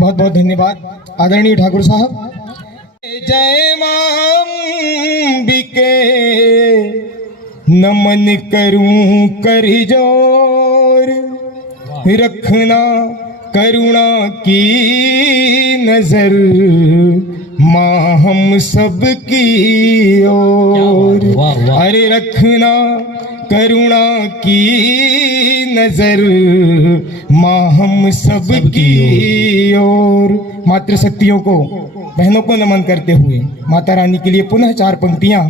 बहुत बहुत धन्यवाद आदरणीय ठाकुर साहब। जय मांबिके नमन करूं कर जोर, रखना करुणा की नजर माँ हम सब की ओर। अरे रखना करुणा की नजर माँ हम सब की ओर। मातृशक्तियों को, बहनों को नमन करते हुए माता रानी के लिए पुनः 4 पंक्तियां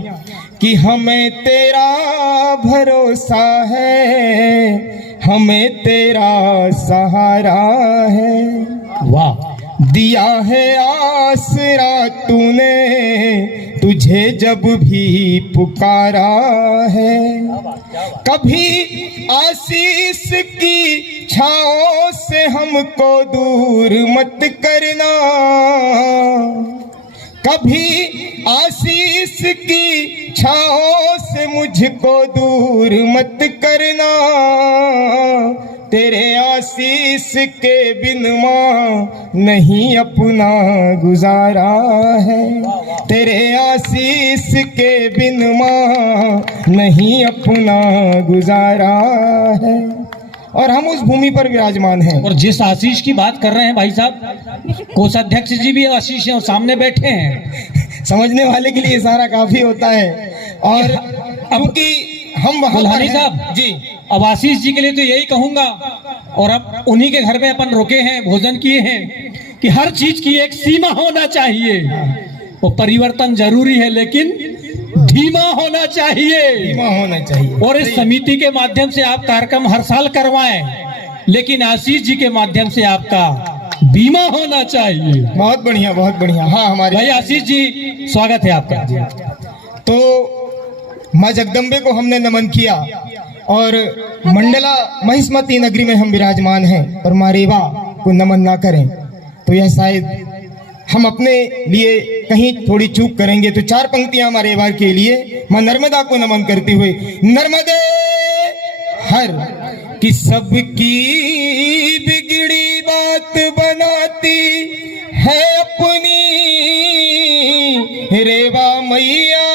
कि हमें तेरा भरोसा है, हमें तेरा सहारा है। वाह, दिया है आसरा तूने, तुझे जब भी पुकारा है। कभी आशीष की छाओं से हमको दूर मत करना, कभी आशीष की छाओं से मुझको दूर मत करना। तेरे आशीष के बिन माँ नहीं अपना गुजारा है, तेरे आशीष के बिन माँ नहीं अपना गुजारा है। और हम उस भूमि पर विराजमान हैं। और जिस आशीष की बात कर रहे हैं भाई साहब, कोषाध्यक्ष जी भी आशीष हैं और सामने बैठे हैं। समझने वाले के लिए इशारा काफी होता है। और क्योंकि हम बुल्हानी साहब जी, अब आशीष जी के लिए तो यही कहूंगा, और अब उन्हीं के घर में अपन रुके हैं, भोजन किए हैं, कि हर चीज की एक सीमा होना चाहिए। वो परिवर्तन जरूरी है लेकिन धीमा होना चाहिए, धीमा होना चाहिए। और इस समिति के माध्यम से आप कार्यक्रम हर साल करवाएं, लेकिन आशीष जी के माध्यम से आपका बीमा होना चाहिए। बहुत बढ़िया, बहुत बढ़िया। हाँ, हमारे भाई आशीष जी स्वागत है आपका। तो माँ जगदम्बे को हमने नमन किया और मंडला महिष्मती नगरी में हम विराजमान हैं, और माँ रेवा को नमन ना करें तो यह शायद हम अपने लिए कहीं थोड़ी चूक करेंगे। तो 4 पंक्तियां माँ रेवा के लिए माँ नर्मदा को नमन करते हुए। नर्मदे हर कि सबकी बिगड़ी बात बनाती है अपनी रेवा मैया,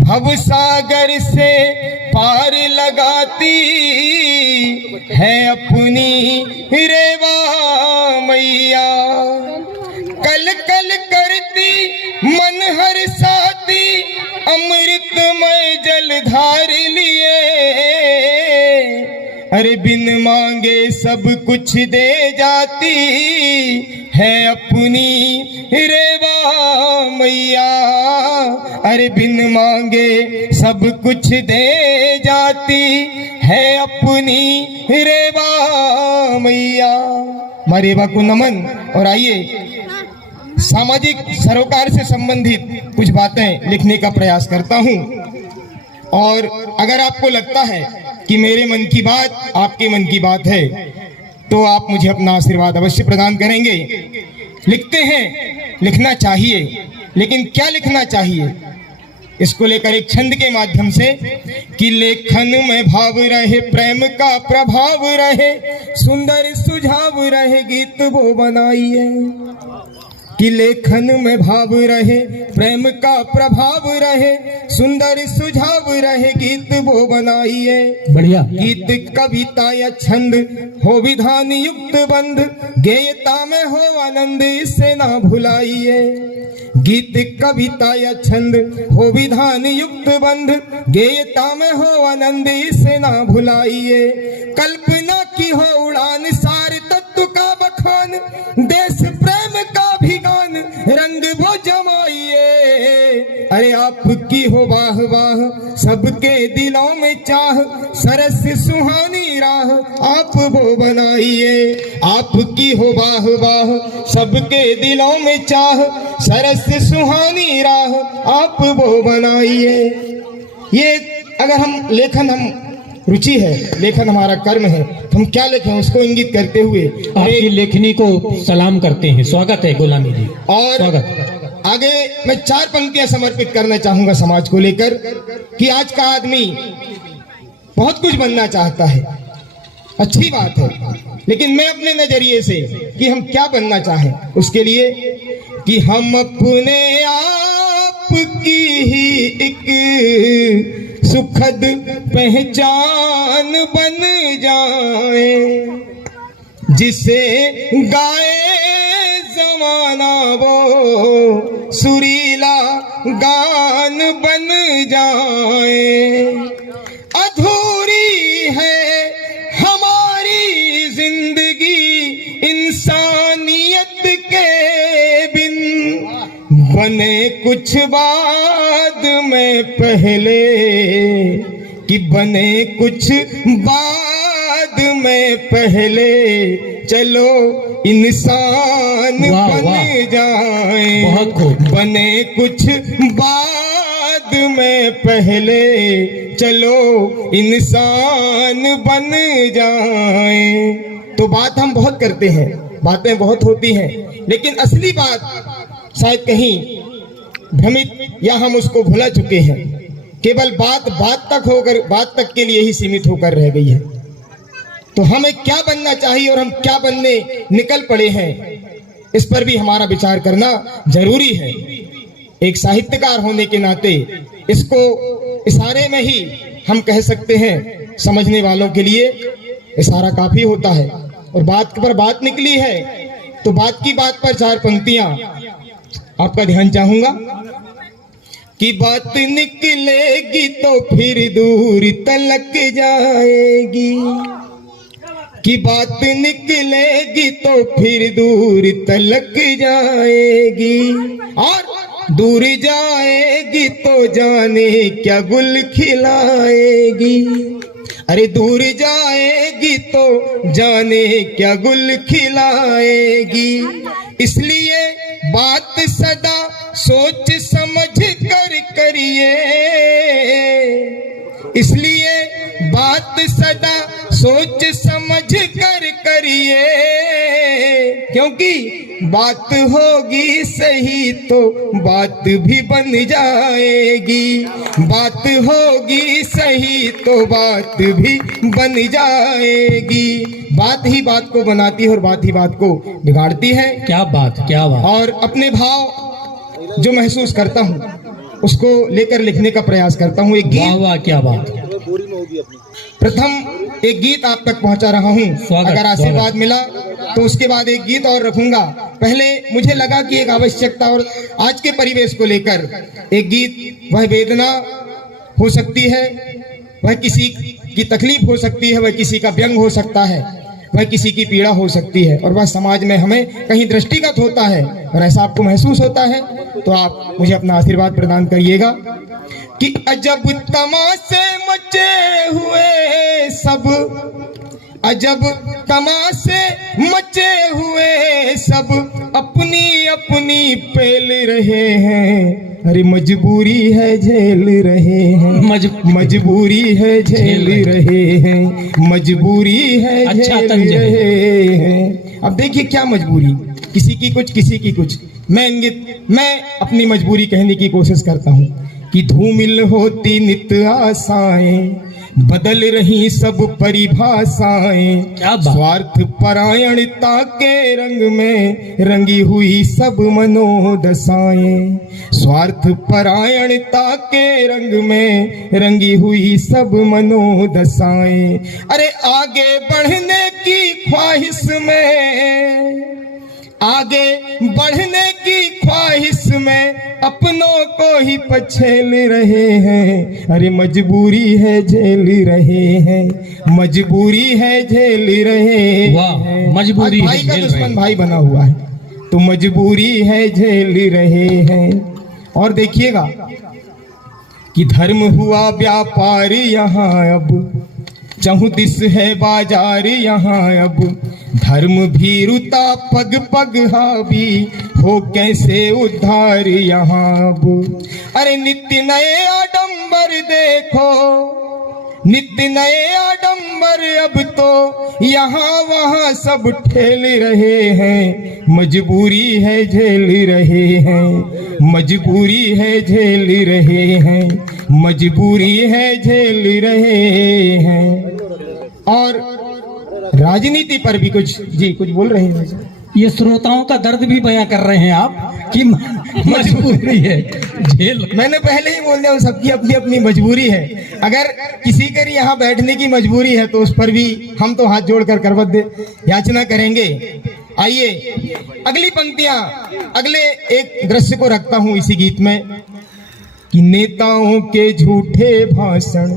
भव सागर से पार लगाती है अपनी रेवा मैया। कल कल करती मन हर साथी अमृतमय जलधार लिए, अरे बिन मांगे सब कुछ दे जाती है अपनी रेवा मैया। अरे बिन मांगे सब कुछ दे जाती है अपनी रेवा मैया। माँ रेवा को नमन। और आइए सामाजिक सरोकार से संबंधित कुछ बातें लिखने का प्रयास करता हूं, और अगर आपको लगता है कि मेरे मन की बात आपके मन की बात है तो आप मुझे अपना आशीर्वाद अवश्य प्रदान करेंगे। लिखते हैं, लिखना चाहिए, लेकिन क्या लिखना चाहिए इसको लेकर एक छंद के माध्यम से कि लेखन में भाव रहे, प्रेम का प्रभाव रहे, सुंदर सुझाव रहे, गीत वो बनाइए। कि लेखन में भाव रहे, प्रेम का प्रभाव रहे, सुंदर सुझाव रहे, गीत वो बनाइए। बढ़िया। गीत कविता या छंद हो विधान युक्त बंध, गेयता में हो आनंद, इससे ना भुलाइए। गीत कविता या छंद हो विधान युक्त बंध, गेयता में हो आनंद, इससे ना भुलाइए। कल्पना की हो उड़ान, सार तत्व का बखान, देश प्रेम का भी गान, रंग वो जमाइए। अरे आपकी हो वाह वाह, सबके दिलों में चाह, सरस सुहानी राह आप वो बनाइए। आपकी हो वाह वाह, सबके दिलों में चाह, सरस सुहानी राह आप वो बनाइए। ये अगर हम लेखन, हम रुचि है, लेखन हमारा कर्म है, तो हम क्या लिखें उसको इंगित करते हुए आपकी लेखनी को सलाम करते हैं। स्वागत है गुलामी जी। और स्वागत। आगे मैं 4 पंक्तियां समर्पित करना चाहूंगा समाज को लेकर कि आज का आदमी बहुत कुछ बनना चाहता है, अच्छी बात है, लेकिन मैं अपने नजरिए से कि हम क्या बनना चाहें, उसके लिए कि हम अपने आप की ही एक सुखद पहचान बन जाए, जिसे गाए जमाना वो सुरीला गान बन जाए। अधूरी है हमारी जिंदगी इंसानियत के बिन, बने कुछ बाद में पहले कि बने कुछ बाद में पहले, चलो इंसान बन जाए। बहुत खूब। बने कुछ बाद में पहले, चलो इंसान बन जाए। तो बात हम बहुत करते हैं, बातें बहुत होती हैं, लेकिन असली बात शायद कहीं भ्रमित या हम उसको भुला चुके हैं। केवल बात तक के लिए ही सीमित होकर रह गई है। तो हमें क्या बनना चाहिए और हम क्या बनने निकल पड़े हैं, इस पर भी हमारा विचार करना जरूरी है। एक साहित्यकार होने के नाते इसको इशारे में ही हम कह सकते हैं, समझने वालों के लिए इशारा काफी होता है। और बात पर बात निकली है तो बात की बात पर चार पंक्तियां आपका ध्यान चाहूंगा कि बात निकलेगी तो फिर दूर तलक जाएगी, कि बात निकलेगी तो फिर दूर तलक जाएगी, और दूर जाएगी तो जाने क्या गुल खिलाएगी। अरे दूर जाएगी तो जाने क्या गुल खिलाएगी। इसलिए बात सदा सोच समझ कर करिए, इसलिए बात सदा सोच समझ कर करिए, क्योंकि बात होगी सही तो बात भी बन जाएगी, बात होगी सही तो बात भी बन जाएगी। बात ही बात को बनाती है और बात ही बात को बिगाड़ती है। क्या बात, क्या बात। और अपने भाव जो महसूस करता हूँ उसको लेकर लिखने का प्रयास करता हूँ। एक वाह वाह, क्या बात। प्रथम एक गीत आप तक पहुंचा रहा हूँ, अगर आशीर्वाद मिला तो उसके बाद एक गीत और रखूंगा। पहले मुझे लगा कि एक आवश्यकता और आज के परिवेश को लेकर एक गीत, वह वेदना हो सकती है, वह किसी की तकलीफ हो सकती है, वह किसी का व्यंग हो सकता है, वह किसी की पीड़ा हो सकती है, और वह समाज में हमें कहीं दृष्टिगत होता है और ऐसा आपको महसूस होता है तो आप मुझे अपना आशीर्वाद प्रदान करिएगा कि अजब तमाशे मचे हुए सब, अजब तमाशे मचे हुए सब अपनी अपनी पेल रहे हैं। अरे मजबूरी है झेल रहे हैं, मजबूरी है झेल रहे हैं, मजबूरी है झेल रहे हैं। अब देखिए क्या मजबूरी, किसी की कुछ किसी की कुछ। मैं अपनी मजबूरी कहने की कोशिश करता हूँ कि धूमिल होती नित आशाएं, बदल रही सब परिभाषाएं, स्वार्थ परायणता के रंग में रंगी हुई सब मनोदशाएं, स्वार्थ परायणता के रंग में रंगी हुई सब मनोदशाएं। अरे आगे बढ़ने की ख्वाहिश में, आगे बढ़ने की ख्वाहिश में अपनों को ही पछेल रहे हैं। अरे मजबूरी है झेल रहे हैं, मजबूरी है झेल रहे हैं। मजबूरी भाई का दुश्मन भाई बना हुआ है तो मजबूरी है झेल रहे हैं। और देखिएगा कि धर्म हुआ व्यापार यहाँ अब, चहुदिस है बाजार यहाँ अब, धर्म भी रुता पग पग हावी, हो कैसे उद्धार यहाँ अब। अरे नित्य नए आडंबर देखो, नित्य नए आडंबर अब तो यहाँ वहाँ सब ठेल रहे हैं। मजबूरी है झेल रहे हैं, मजबूरी है झेल रहे हैं, मजबूरी है झेल रहे हैं। और राजनीति पर भी कुछ जी कुछ बोल रहे हैं भाई? ये श्रोताओं का दर्द भी बयां कर रहे हैं आप कि मजबूरी है झेल। मैंने पहले ही बोल दिया सबकी अपनी अपनी मजबूरी है। अगर किसी के यहाँ बैठने की मजबूरी है तो उस पर भी हम तो हाथ जोड़कर करवत याचना करेंगे। आइए अगली पंक्तियां, अगले एक दृश्य को रखता हूं इसी गीत में कि नेताओं के झूठे भाषण,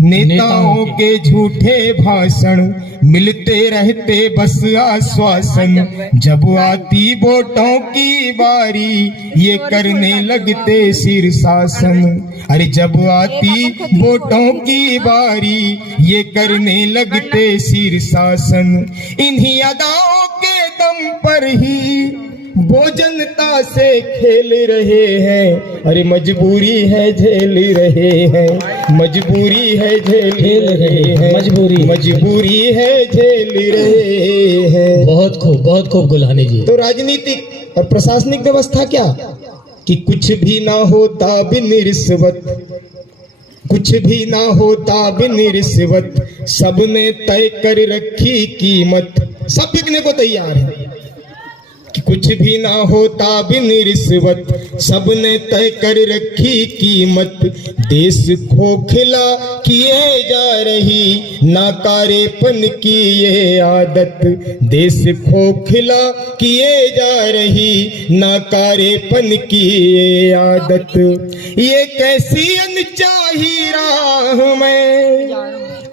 नेताओं के झूठे भाषण मिलते रहते बस आश्वासन, जब आती वोटों की बारी ये करने लगते शीर्षासन। अरे जब आती वोटों की बारी ये करने लगते शीर्षासन, इन्हीं अदाओं के दम पर ही वो जनता से खेल रहे हैं। अरे मजबूरी है झेल रहे हैं, मजबूरी है झेल रहे हैं, मजबूरी है झेल रहे हैं। बहुत खूब गुलानी जी। तो राजनीतिक और प्रशासनिक व्यवस्था क्या कि कुछ भी ना होता बिन रिश्वत, कुछ भी ना होता बिन रिश्वत, सबने तय कर रखी कीमत, सब बिकने को तैयार है कि कुछ भी ना होता बिन रिश्वत, सबने तय कर रखी कीमत। देश खोखला किए जा रही नाकारेपन की ये आदत, देश खोखला किए जा रही नाकारेपन की ये आदत। ये कैसी अनचाही राह में,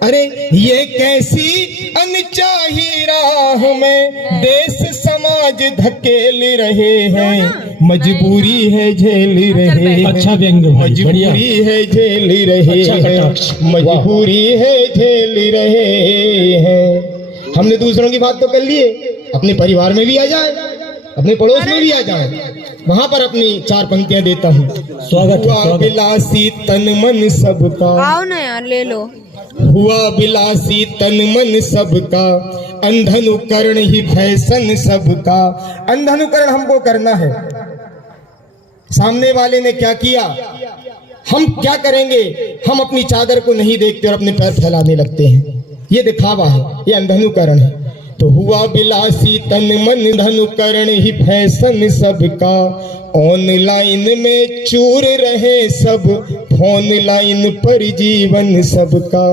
अरे ये कैसी अनचाही राह में देश समाज धकेल रहे हैं, मजबूरी है झेल रहे हैं। अच्छा व्यंग, मजबूरी है झेल रहे हैं, मजबूरी है झेल रहे हैं। हमने दूसरों की बात तो कर लिए, अपने परिवार में भी आ जाए, अपने पड़ोस में भी आ जाए, वहां पर अपनी चार पंक्तियां देता हूँ। स्वागत हुआ बिलासी तन मन सबका, आओ ना यार ले लो। हुआ बिलासी तन मन सबका, अंधनुकरण ही फैशन सबका। अंधनुकरण हमको करना है, सामने वाले ने क्या किया हम क्या करेंगे, हम अपनी चादर को नहीं देखते और अपने पैर फैलाने लगते हैं। ये दिखावा है, ये अंधनुकरण है। तो हुआ बिलासी तन मन धनुकरण ही फैशन सबका, ऑनलाइन में चूर रहे सब, फोन लाइन पर जीवन सबका।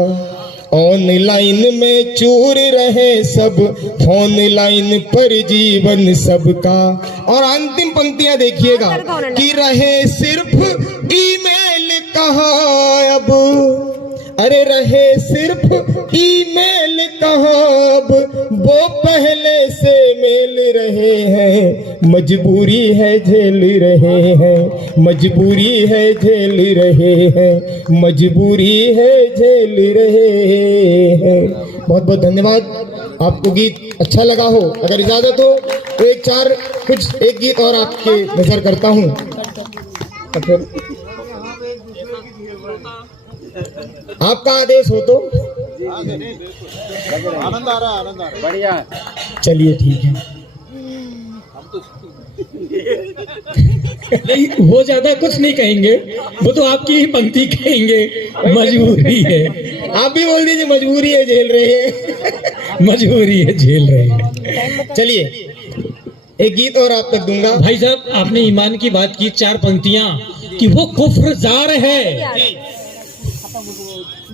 ऑनलाइन में चूर रहे सब, फोन लाइन पर जीवन सबका। और अंतिम पंक्तियां देखिएगा कि रहे सिर्फ ईमेल कहाँ अब, अरे रहे सिर्फ ईमेल कहाँ अब, वो पहले से मेल रहे हैं, मजबूरी है झेल रहे हैं, मजबूरी है झेल रहे हैं, मजबूरी है झेल रहे हैं। बहुत बहुत धन्यवाद। आपको गीत अच्छा लगा हो, अगर इजाजत हो तो एक गीत और आपके नजर करता हूँ। आपका आदेश हो तो आनंद आ रहा है बढ़िया। चलिए ठीक है। नहीं, वो ज्यादा कुछ नहीं कहेंगे, वो तो आपकी ही पंक्ति कहेंगे, मजबूरी है। आप भी बोल दीजिए मजबूरी है झेल रहे हैं। मजबूरी है झेल रहे हैं। चलिए एक गीत और आप तक दूंगा। भाई साहब, आपने ईमान की बात की, चार पंक्तियां कि वो कुफ्रजार है,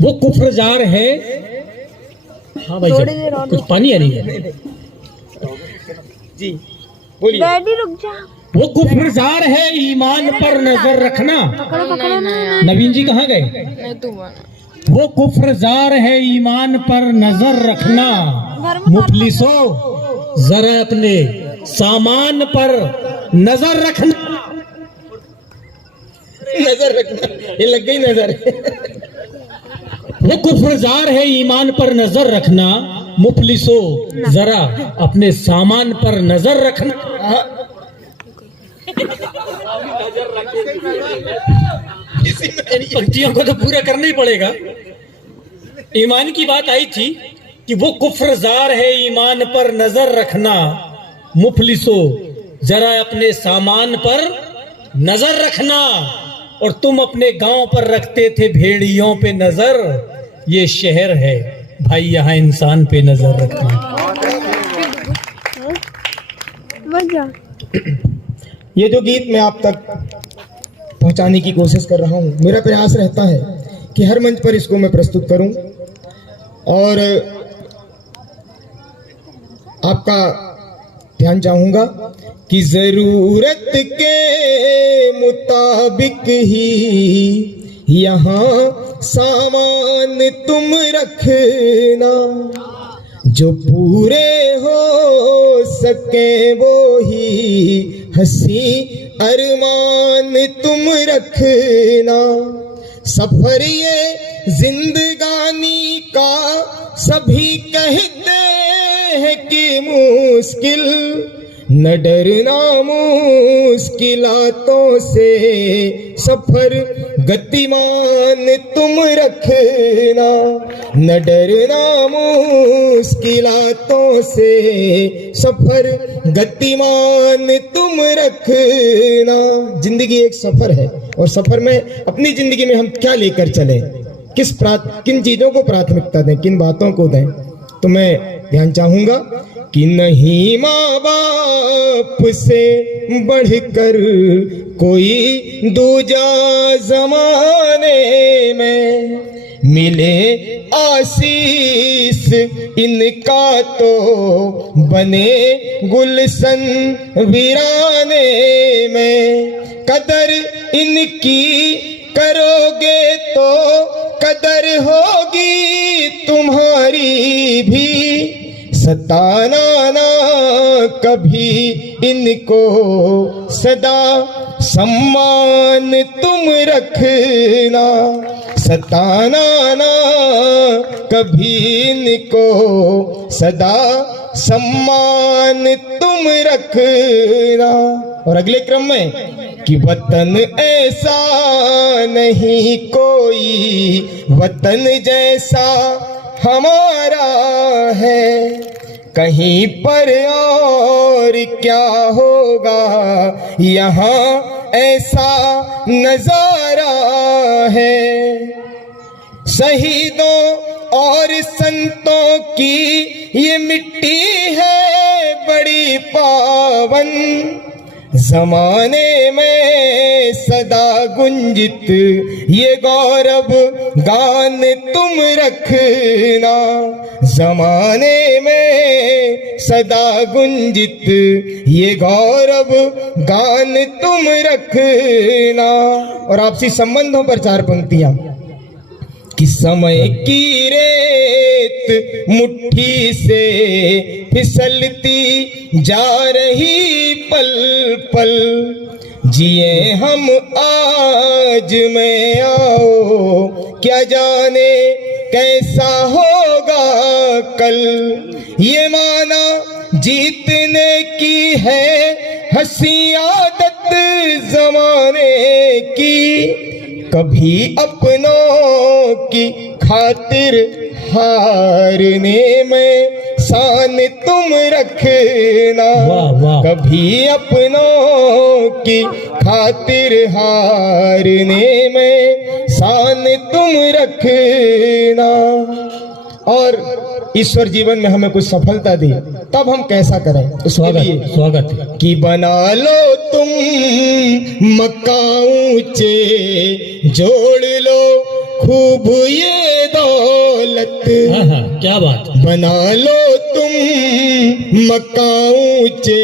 वो कुफ्रजार है। हाँ भाई साहब, कुछ पानी आ रही है जी, बोलिए। डैडी रुक जा। वो कुफ्रजार है, ईमान पर नजर रखना। नवीन जी कहाँ गए? नहीं तू बना। वो कुफ्रजार है, ईमान पर नजर रखना। मुफलिसो जरा अपने सामान पर नजर रखना। नजर रखना, ये लग गई नजर। वो कुफ्रजार है, ईमान पर नजर रखना। मुफलिसो जरा अपने सामान पर नजर रखना। इन पंक्तियों को तो पूरा करना ही पड़ेगा। ईमान की बात आई थी कि वो कुफ्रजार है, ईमान पर नजर रखना। मुफलिसो जरा अपने सामान पर नजर रखना। और तुम अपने गांव पर रखते थे भेड़ियों पे नजर, ये शहर है भाई यहाँ इंसान पे नजर रखना। वजह ये जो गीत मैं आप तक पहुंचाने की कोशिश कर रहा हूं, मेरा प्रयास रहता है कि हर मंच पर इसको मैं प्रस्तुत करूं और आपका ध्यान चाहूंगा कि जरूरत के मुताबिक ही यहाँ सामान तुम रखना, जो पूरे हो सके वो ही हंसी अरमान तुम रखना। सफर ये जिंदगानी का सभी कहते हैं कि मुश्किल, न डरना मुश्किलातों से, सफर गतिमान तुम रखना, न डरना मुश्किलातों से, सफर गतिमान तुम रखना। जिंदगी एक सफर है और सफर में अपनी जिंदगी में हम क्या लेकर चले, किन चीजों को प्राथमिकता दें, किन बातों को दें, तो मैं ध्यान चाहूंगा कि नहीं माँ बाप से बढ़कर कोई दूजा जमाने में, मिले आशीष इनका तो बने गुलशन वीराने में, कदर इनकी करोगे तो कदर होगी तुम्हारी भी, सताना ना कभी इनको, सदा सम्मान तुम रखना, सताना ना कभी इनको, सदा सम्मान तुम रखना। और अगले क्रम में कि वतन ऐसा नहीं कोई, वतन जैसा हमारा है, कहीं पर और क्या होगा, यहाँ ऐसा नजारा है। शहीदों और संतों की ये मिट्टी है बड़ी पावन, जमाने में सदा गुंजित ये गौरव गान तुम रखना, जमाने में सदा गुंजित ये गौरव गान तुम रखना। और आपसी संबंधों पर 4 पंक्तियां कि समय की रेत मुट्ठी से फिसलती जा रही पल पल, जिए हम आज में आओ क्या जाने कैसा होगा कल, ये माना जीतने की है हंसी आदत जमाने की, कभी अपनों की खातिर हारने में शान तुम रखना, कभी अपनों की खातिर हारने में शान तुम रखना। और ईश्वर जीवन में हमें कुछ सफलता दी, तब हम कैसा करें उसके लिए स्वागत कि बना लो तुम मक्का ऊंचे, जोड़ लो खूब ये दौलत, क्या बात, बना लो तुम मक्का ऊंचे,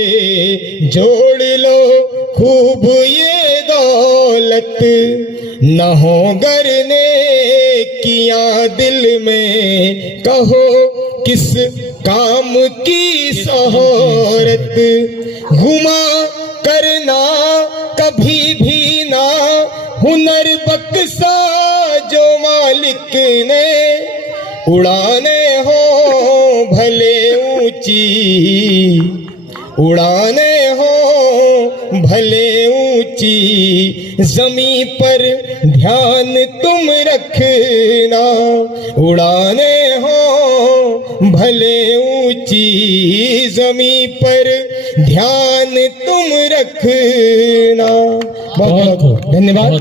जोड़ लो खूब ये दौलत, न हो गरने किया दिल में, कहो किस काम की शोहरत, घुमा करना कभी भी ना हुनर बक्सा जो मालिक ने, उड़ाने हो भले ऊंची, उड़ाने हो भले ऊंची, जमी पर ध्यान तुम रखना, उड़ाने हो भले ऊंची, जमी पर ध्यान तुम रखना। बहुत बहुत धन्यवाद।